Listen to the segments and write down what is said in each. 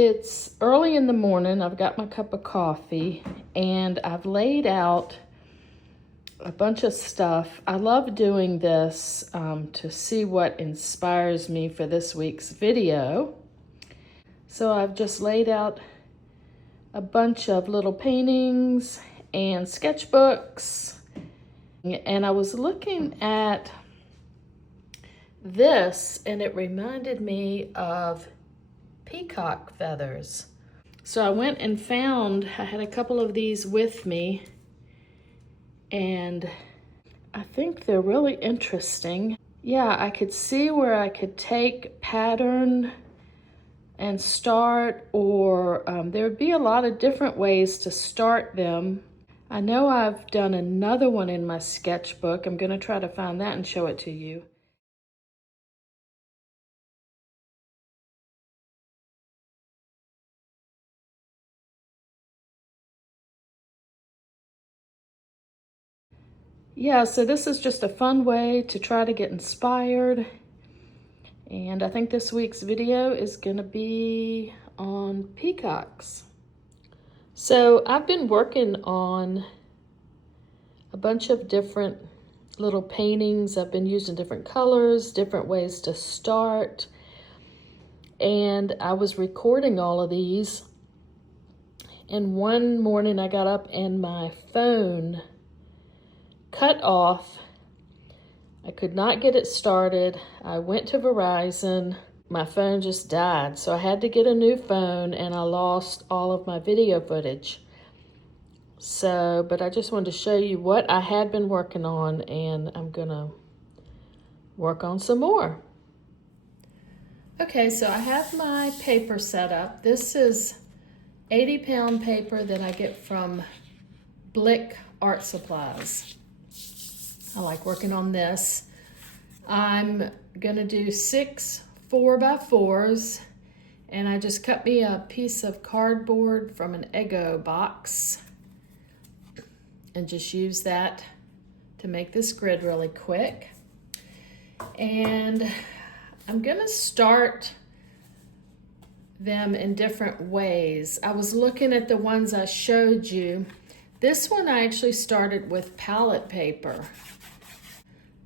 It's early in the morning. I've got my cup of coffee and I've laid out a bunch of stuff. I love doing this to see what inspires me for this week's video. So I've just laid out a bunch of little paintings and sketchbooks. And I was looking at this and it reminded me of peacock feathers. So I went and found, I had a couple of these with me, and I think they're really interesting. Yeah, I could see where I could take pattern and start, or there would be a lot of different ways to start them. I know I've done another one in my sketchbook. I'm going to try to find that and show it to you. Yeah, so this is just a fun way to try to get inspired. And I think this week's video is gonna be on peacocks. So I've been working on a bunch of different little paintings. I've been using different colors, different ways to start. And I was recording all of these. And one morning I got up and my phone cut off. I could not get it started. I went to Verizon. My phone just died. So I had to get a new phone and I lost all of my video footage. So, but I just wanted to show you what I had been working on, and I'm gonna work on some more. Okay, so I have my paper set up. This is 80-pound paper that I get from Blick Art Supplies. I like working on this. I'm gonna do 6 4x4s, and I just cut me a piece of cardboard from an Eggo box and just use that to make this grid really quick. And I'm gonna start them in different ways. I was looking at the ones I showed you. This one I actually started with palette paper.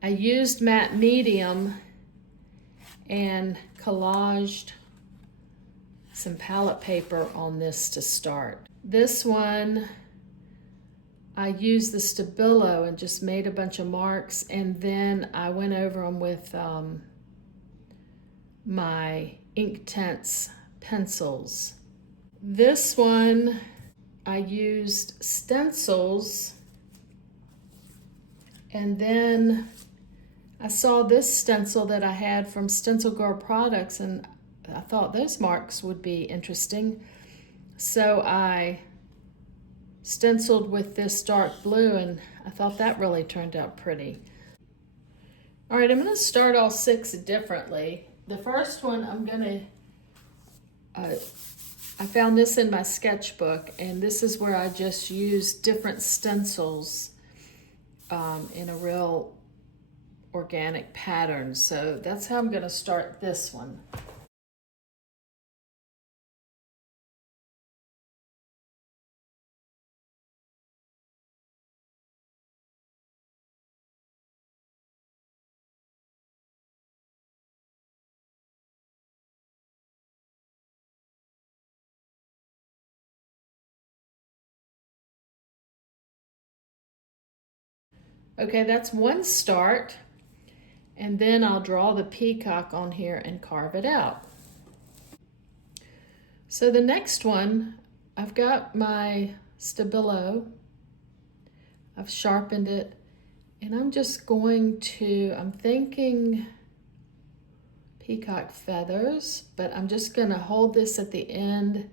I used matte medium and collaged some palette paper on this to start. This one, I used the Stabilo and just made a bunch of marks, and then I went over them with my Inktense pencils. This one, I used stencils, and then I saw this stencil that I had from Stencil Girl Products, and I thought those marks would be interesting. So I stenciled with this dark blue, and I thought that really turned out pretty. All right, I'm gonna start all 6 differently. The first one I found this in my sketchbook, and this is where I just used different stencils in a real organic pattern. So that's how I'm gonna start this one. Okay, that's one start. And then I'll draw the peacock on here and carve it out. So the next one, I've got my Stabilo. I've sharpened it, and I'm just going to, I'm thinking peacock feathers, but I'm just gonna hold this at the end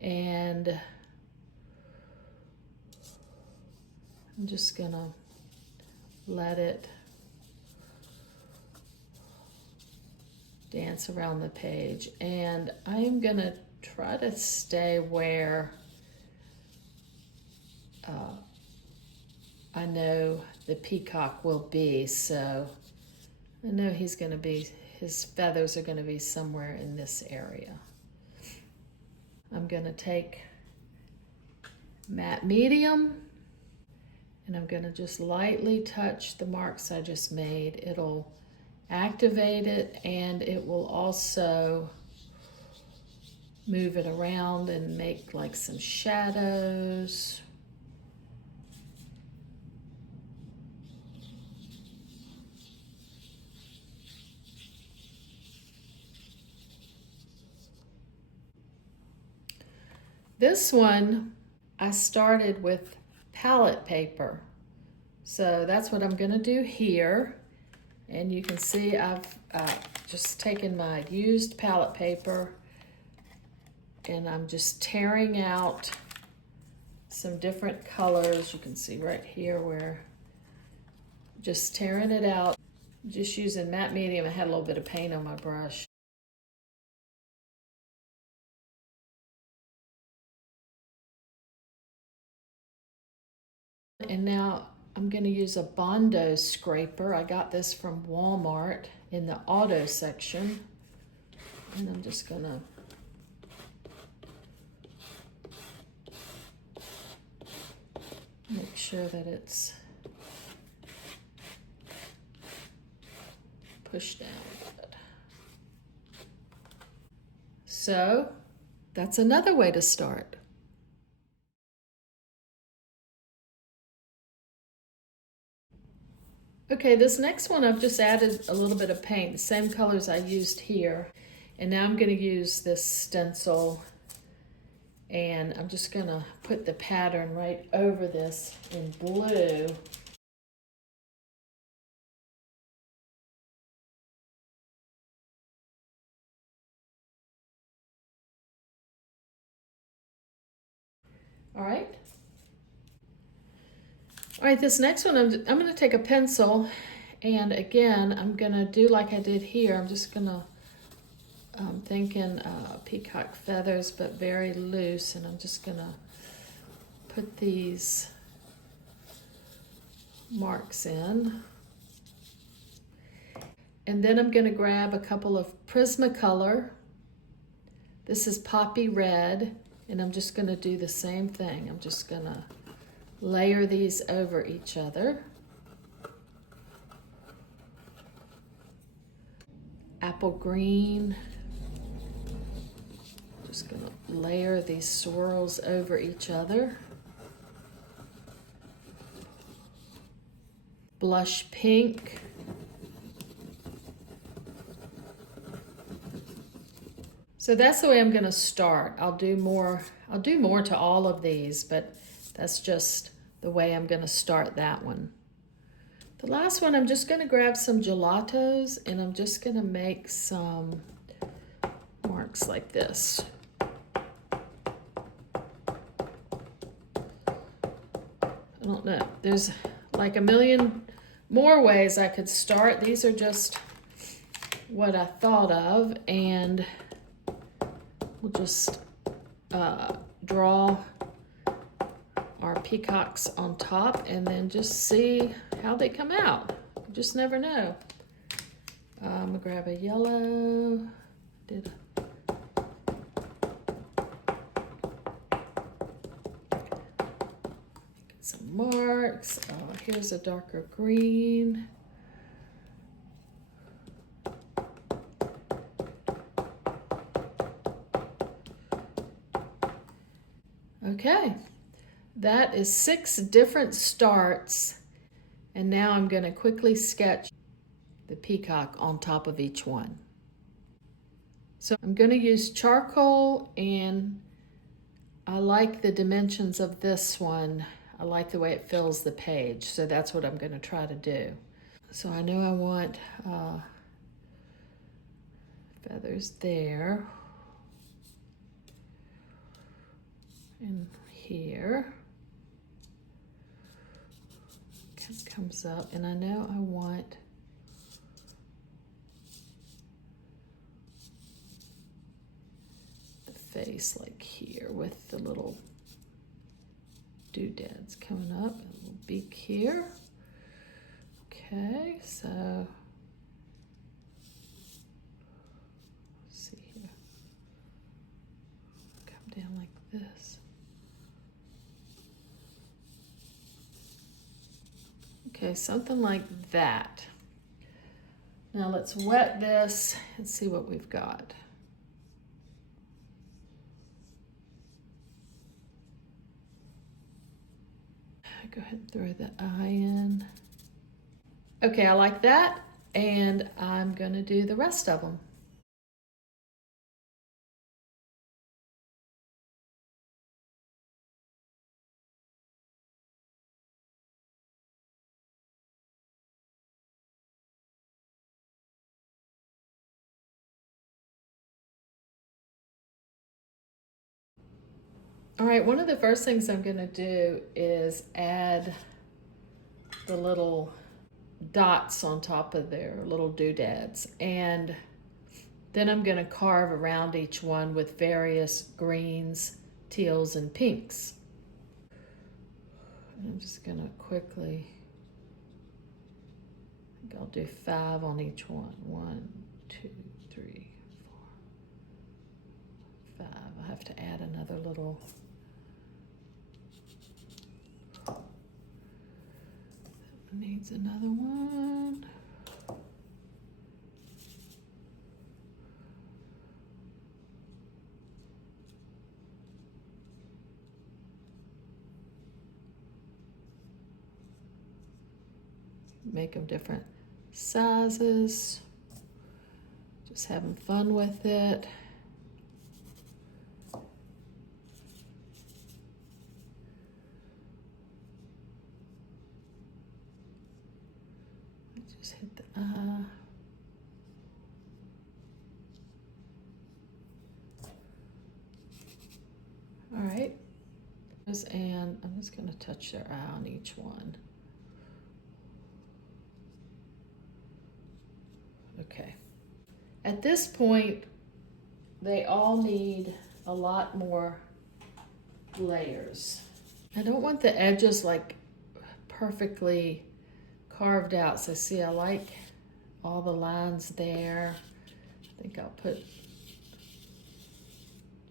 and I'm just gonna let it dance around the page. And I am gonna try to stay where I know the peacock will be. So I know he's gonna be, his feathers are gonna be somewhere in this area. I'm gonna take matte medium and I'm gonna just lightly touch the marks I just made. It'll activate it and it will also move it around and make like some shadows. This one, I started with palette paper. So that's what I'm gonna do here. And you can see I've just taken my used palette paper and I'm just tearing out some different colors. You can see right here where just tearing it out, just using matte medium. I had a little bit of paint on my brush. And now I'm going to use a Bondo scraper. I got this from Walmart in the auto section. And I'm just going to make sure that it's pushed down a bit. So that's another way to start. Okay, this next one I've just added a little bit of paint, the same colors I used here. And now I'm going to use this stencil and I'm just going to put the pattern right over this in blue. All right. All right, this next one, I'm going to take a pencil and again, I'm going to do like I did here. I'm just going to, thinking peacock feathers, but very loose, and I'm just going to put these marks in. And then I'm going to grab a couple of Prismacolor. This is Poppy Red, and I'm just going to do the same thing. I'm just going to layer these over each other. Apple Green. Just going to layer these swirls over each other. Blush Pink. So that's the way I'm going to start. I'll do more to all of these, but that's just the way I'm going to start that one. The last one, I'm just going to grab some gelatos and I'm just going to make some marks like this. I don't know. There's like a million more ways I could start. These are just what I thought of, and we'll just draw our peacocks on top and then just see how they come out. You just never know. I'm gonna grab a yellow. Some marks. Here's a darker green. Okay, that is 6 different starts, and now I'm going to quickly sketch the peacock on top of each one. So I'm going to use charcoal, and I like the dimensions of this one. I like the way it fills the page, so that's what I'm going to try to do. So I know I want feathers there and here. It comes up, and I know I want the face like here with the little doodads coming up, a little beak here. Okay, so let's see here. Come down like this. Okay, something like that. Now let's wet this and see what we've got. Go ahead and throw the eye in. Okay, I like that, and I'm gonna do the rest of them. All right, one of the first things I'm gonna do is add the little dots on top of their little doodads, and then I'm gonna carve around each one with various greens, teals, and pinks. I'm just gonna quickly, I think I'll do 5 on each one. 1, 2, 3, 4, 5. I have to add another little. Needs another one. Make them different sizes. Just having fun with it. Just hit the eye. All right. And I'm just going to touch their eye on each one. Okay. At this point, they all need a lot more layers. I don't want the edges like perfectly carved out. So see, I like all the lines there. I think I'll put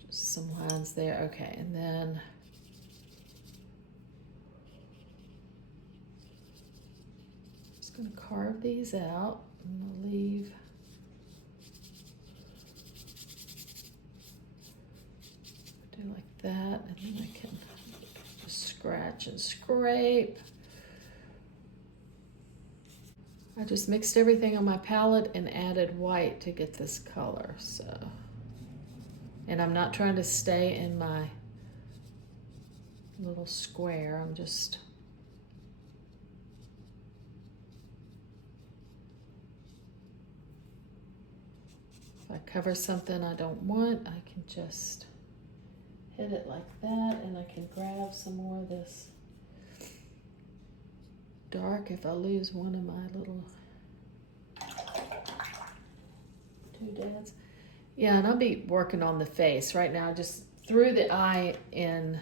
just some lines there. Okay, and then I'm just going to carve these out. I'm going to leave do like that, and then I can just scratch and scrape. I just mixed everything on my palette and added white to get this color. So, and I'm not trying to stay in my little square. I'm just if I cover something I don't want, I can just hit it like that, and I can grab some more of this dark if I lose one of my little doodads. Yeah, and I'll be working on the face right now. Just threw the eye in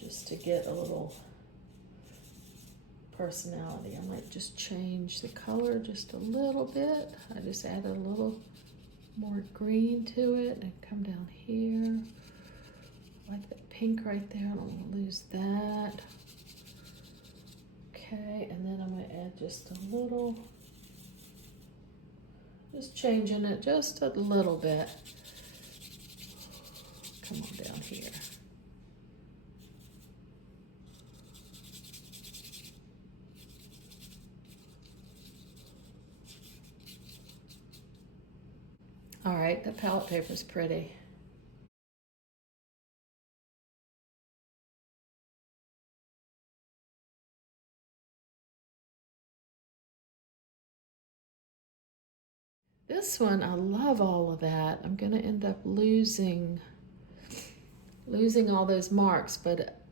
just to get a little personality. I might just change the color just a little bit. I just added a little more green to it and come down here. I like that pink right there. I don't want to lose that. Okay, and then I'm going to add just a little, just changing it just a little bit. Come on down here. All right, the palette paper is pretty. This one, I love all of that. I'm gonna end up losing all those marks, but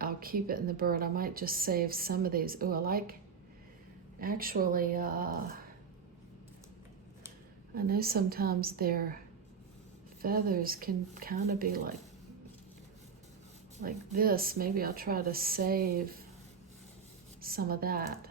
I'll keep it in the bird. I might just save some of these. Oh, I like, actually, I know sometimes their feathers can kind of be like this. Maybe I'll try to save some of that.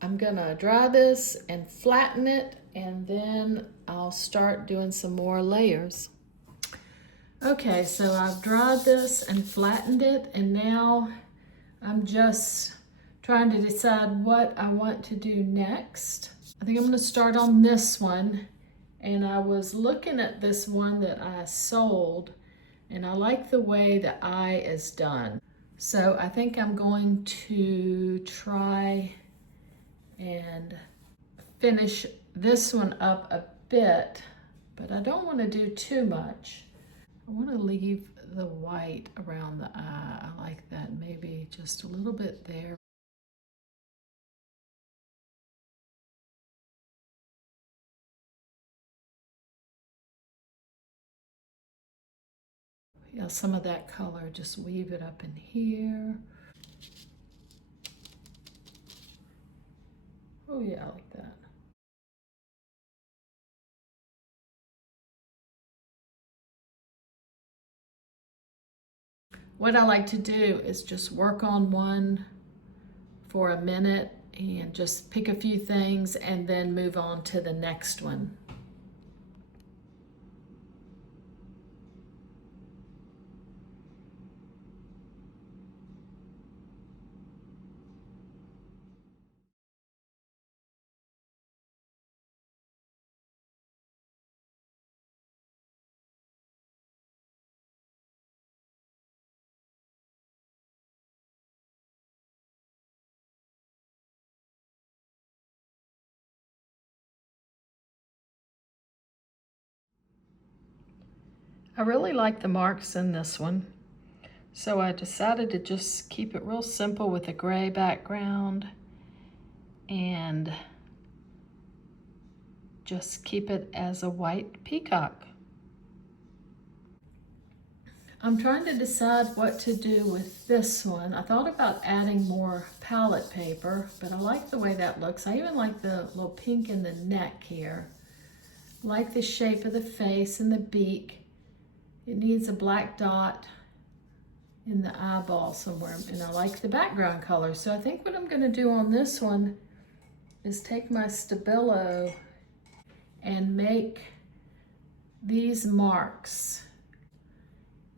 I'm gonna dry this and flatten it, and then I'll start doing some more layers. Okay, so I've dried this and flattened it, and now I'm just trying to decide what I want to do next. I think I'm gonna start on this one, and I was looking at this one that I sold, and I like the way the eye is done. So I think I'm going to try and finish this one up a bit, but I don't want to do too much. I want to leave the white around the eye. I like that, maybe just a little bit there. Yeah, some of that color, just weave it up in here. Oh yeah, I like that. What I like to do is just work on one for a minute and just pick a few things and then move on to the next one. I really like the marks in this one, so I decided to just keep it real simple with a gray background and just keep it as a white peacock. I'm trying to decide what to do with this one. I thought about adding more palette paper, but I like the way that looks. I even like the little pink in the neck here. I like the shape of the face and the beak. It needs a black dot in the eyeball somewhere, and I like the background color. So I think what I'm gonna do on this one is take my Stabilo and make these marks.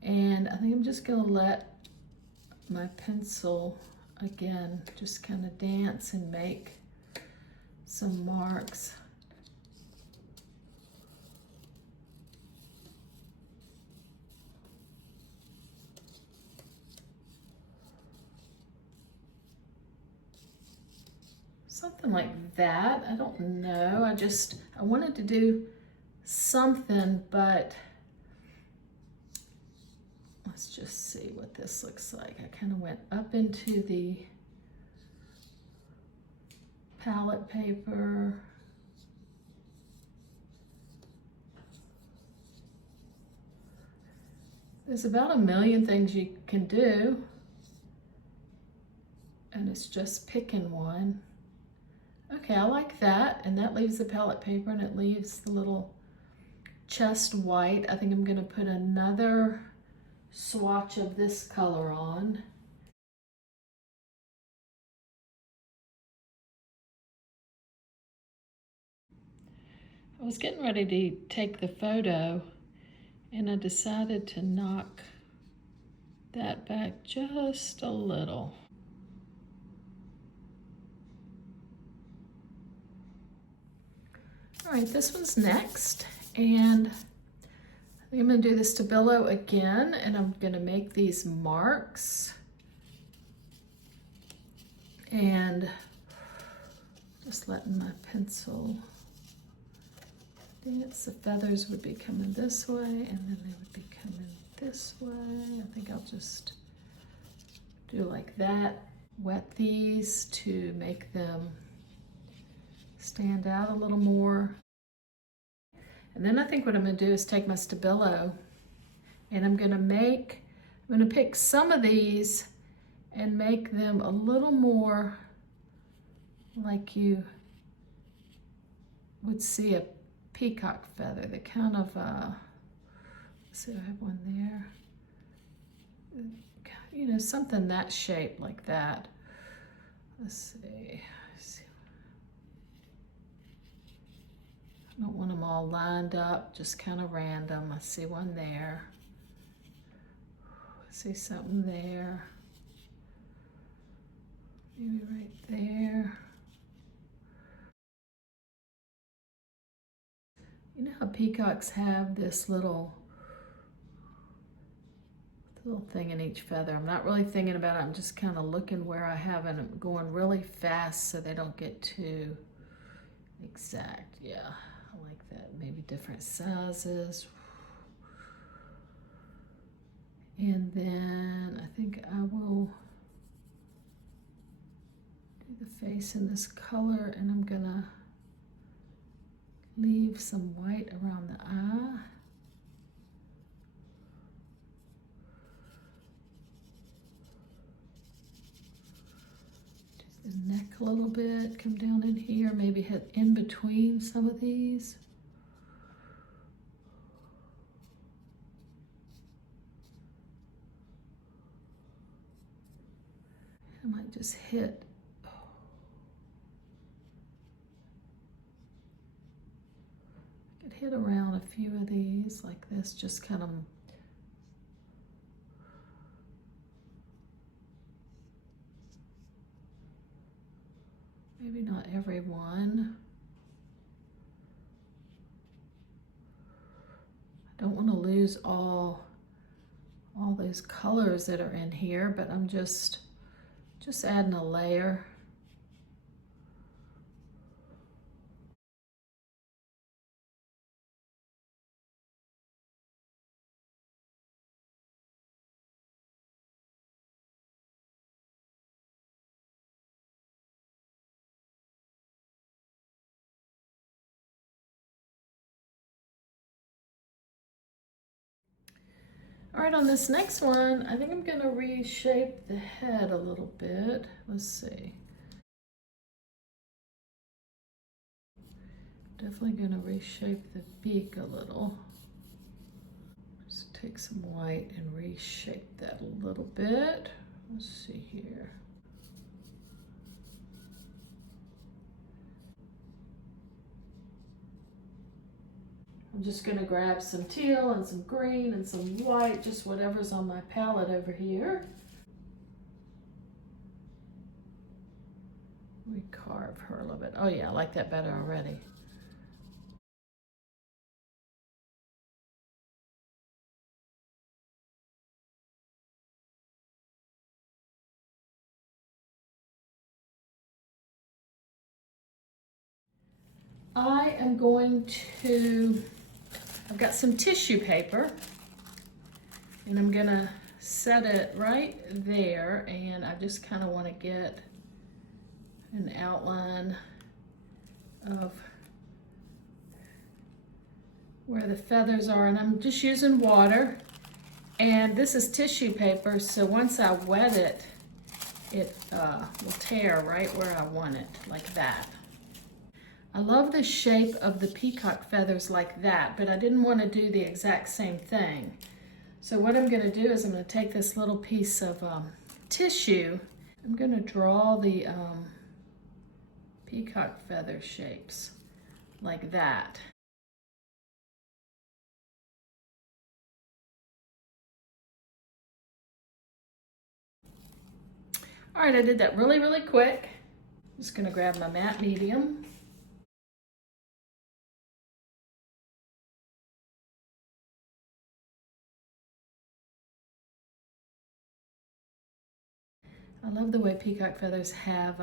And I think I'm just gonna let my pencil, again, just kind of dance and make some marks. Something like that, I don't know. I wanted to do something, but let's just see what this looks like. I kind of went up into the palette paper. There's about a million things you can do, and it's just picking one. Okay, I like that, and that leaves the palette paper, and it leaves the little chest white. I think I'm gonna put another swatch of this color on. I was getting ready to take the photo, and I decided to knock that back just a little. All right, this one's next, and I think I'm gonna do the Stabilo again, and I'm gonna make these marks. And just letting my pencil dance. The feathers would be coming this way, and then they would be coming this way. I think I'll just do like that. Wet these to make them stand out a little more. And then I think what I'm gonna do is take my Stabilo, and I'm gonna pick some of these and make them a little more like you would see a peacock feather. They kind of, let's see, I have one there. You know, something that shape like that. Let's see. I don't want them all lined up, just kind of random. I see one there. I see something there. Maybe right there. You know how peacocks have this little thing in each feather? I'm not really thinking about it. I'm just kind of looking where I have it. I'm going really fast so they don't get too exact. Yeah, I like that. Maybe different sizes. And then I think I will do the face in this color, and I'm gonna leave some white around the eye. Just the neck a little bit, come down in here, maybe hit in between some of these. I might just hit. I could hit around a few of these like this, just kind of maybe not every one. I don't want to lose all those colors that are in here, but I'm just adding a layer. All right, on this next one, I think I'm gonna reshape the head a little bit. Let's see. Definitely gonna reshape the beak a little. Just take some white and reshape that a little bit. Let's see here. I'm just gonna grab some teal and some green and some white, just whatever's on my palette over here. Recarve her a little bit. Oh yeah, I like that better already. I am going to, I've got some tissue paper, and I'm gonna set it right there, and I just kind of want to get an outline of where the feathers are, and I'm just using water, and this is tissue paper, so once I wet it, it will tear right where I want it, like that. I love the shape of the peacock feathers like that, but I didn't want to do the exact same thing. So what I'm going to do is I'm going to take this little piece of tissue. I'm going to draw the peacock feather shapes like that. All right, I did that really, really quick. I'm just going to grab my matte medium. I love the way peacock feathers have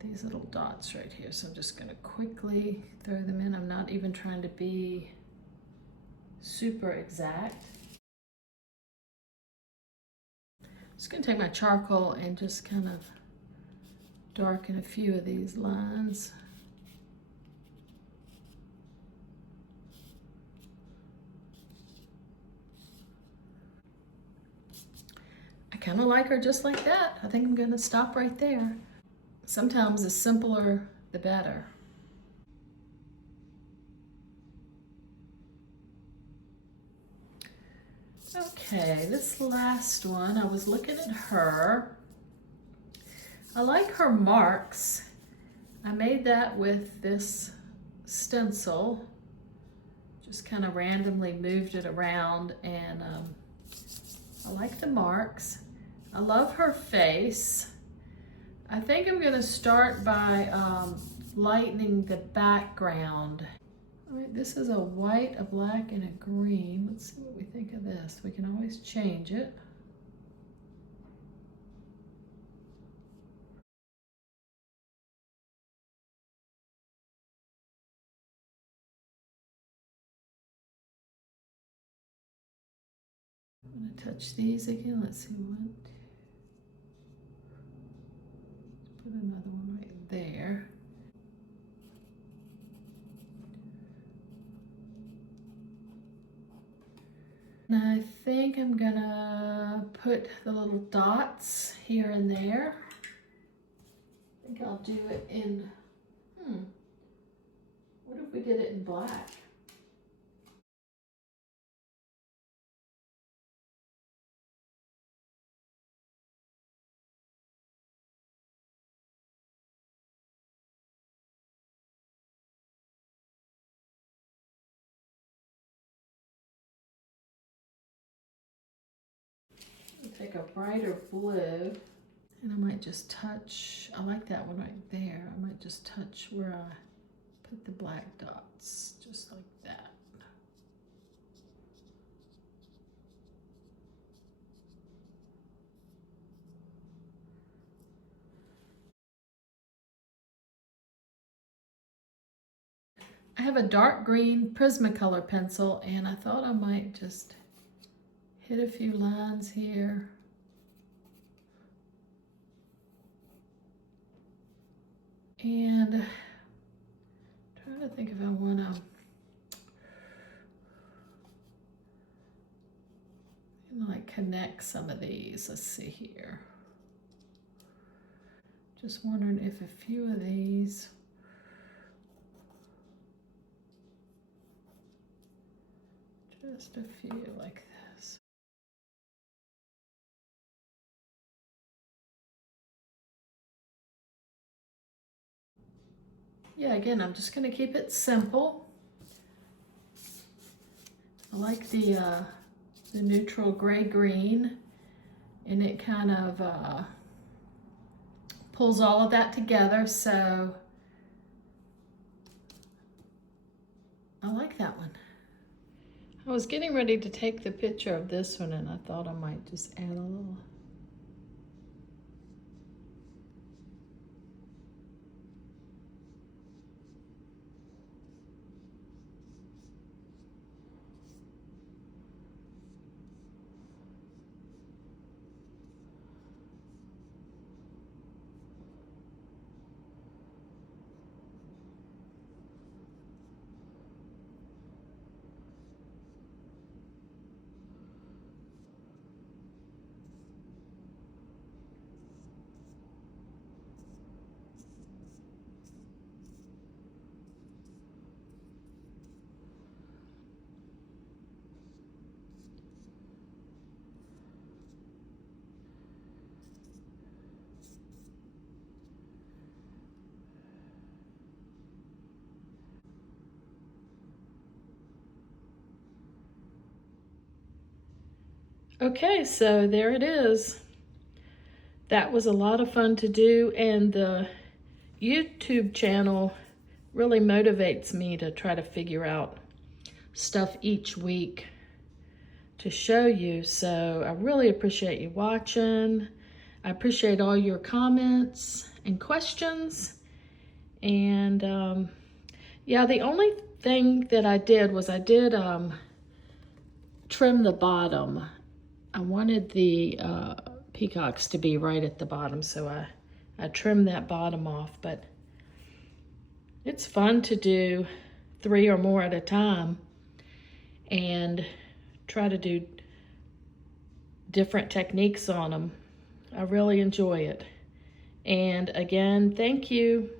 these little dots right here. So I'm just gonna quickly throw them in. I'm not even trying to be super exact. I'm just gonna take my charcoal and just kind of darken a few of these lines. I kind of like her just like that. I think I'm gonna stop right there. Sometimes the simpler, the better. Okay, this last one, I was looking at her. I like her marks. I made that with this stencil. Just kind of randomly moved it around, and I like the marks. I love her face. I think I'm gonna start by lightening the background. All right, this is a white, a black, and a green. Let's see what we think of this. We can always change it. I'm gonna touch these again. Let's see what. Let's put another one right there. And I think I'm gonna put the little dots here and there. I think I'll do it in, what if we did it in black? Take a brighter blue, and I might just touch, I like that one right there. I might just touch where I put the black dots, just like that. I have a dark green Prismacolor pencil, and I thought I might just hit a few lines here. And I'm trying to think if I want to like connect some of these. Let's see here. Just wondering if a few of these just a few like this. Yeah, again, I'm just going to keep it simple. I like the neutral gray-green, and it kind of pulls all of that together, so I like that one. I was getting ready to take the picture of this one, and I thought I might just add a little. Okay, so there it is. That was a lot of fun to do, and the YouTube channel really motivates me to try to figure out stuff each week to show you. So I really appreciate you watching. I appreciate all your comments and questions. And yeah, the only thing that I did was I did trim the bottom. I wanted the peacocks to be right at the bottom, so I trimmed that bottom off. But it's fun to do 3 or more at a time and try to do different techniques on them. I really enjoy it. And again, thank you.